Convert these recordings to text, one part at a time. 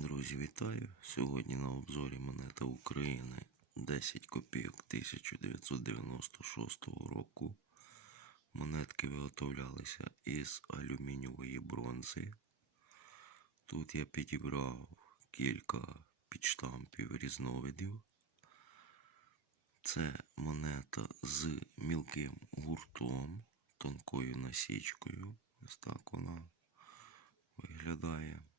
Друзі, вітаю! Сьогодні на обзорі монета України 10 копійок 1996 року. Монетки виготовлялися із алюмінієвої бронзи. Тут я підібрав кілька підштампів різновидів. Це монета з мілким гуртом, тонкою насічкою. Ось так вона виглядає.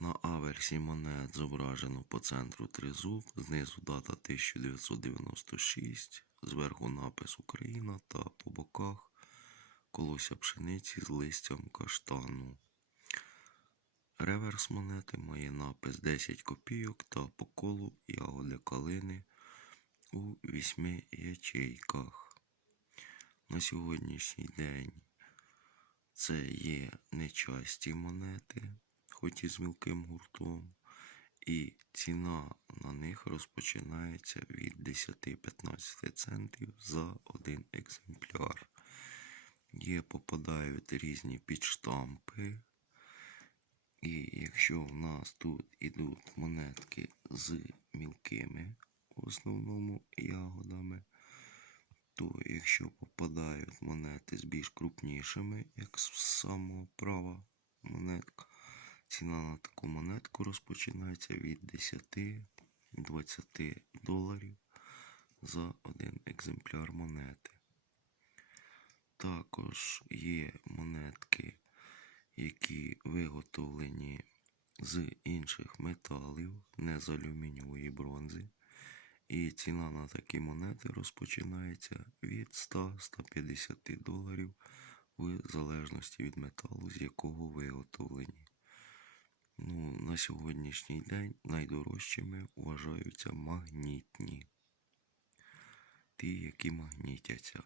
На аверсі монет зображено по центру тризуб, знизу дата 1996, зверху напис Україна та по боках колося пшениці з листям каштану. Реверс монети має напис 10 копійок та по колу ягоди калини у вісьми ячейках. На сьогоднішній день це є нечасті монети, хоч і з мілким гуртом, і ціна на них розпочинається від 10-15 центів за один екземпляр. Є попадають різні підштампи. І якщо в нас тут ідуть монетки з мілкими, в основному ягодами, то якщо попадають монети з більш крупнішими, як з самого права монетка, ціна на таку монетку розпочинається від 10-20 доларів за один екземпляр монети. Також є монетки, які виготовлені з інших металів, не з алюмінієвої бронзи. І ціна на такі монети розпочинається від 100-150 доларів в залежності від металу, з якого виготовлені. Сьогоднішній день найдорожчими вважаються магнітні. Ті, які магнітяться.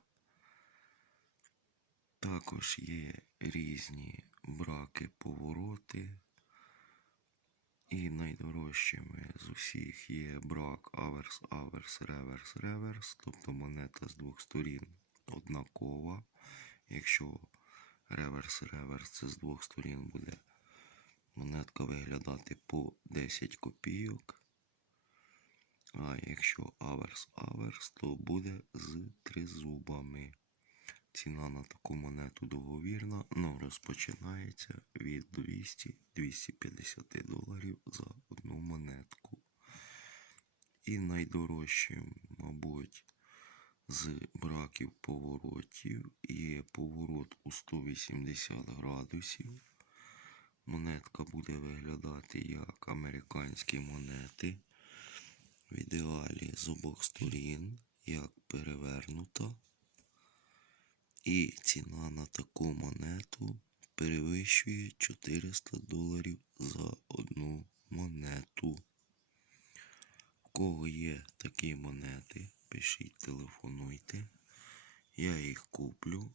Також є різні браки повороти. І найдорожчими з усіх є брак аверс, аверс, реверс, реверс, тобто монета з двох сторін однакова. Якщо реверс, реверс це з двох сторін буде монетка виглядати по 10 копійок. А якщо аверс, аверс, то буде з тризубами. Ціна на таку монету договірна, але розпочинається від 200-250 доларів за одну монетку. І найдорожчим, мабуть, з браків поворотів є поворот у 180 градусів. Монетка буде виглядати як американські монети. В ідеалі з обох сторін, як перевернута. І ціна на таку монету перевищує 400 доларів за одну монету. В кого є такі монети, пишіть, телефонуйте. Я їх куплю.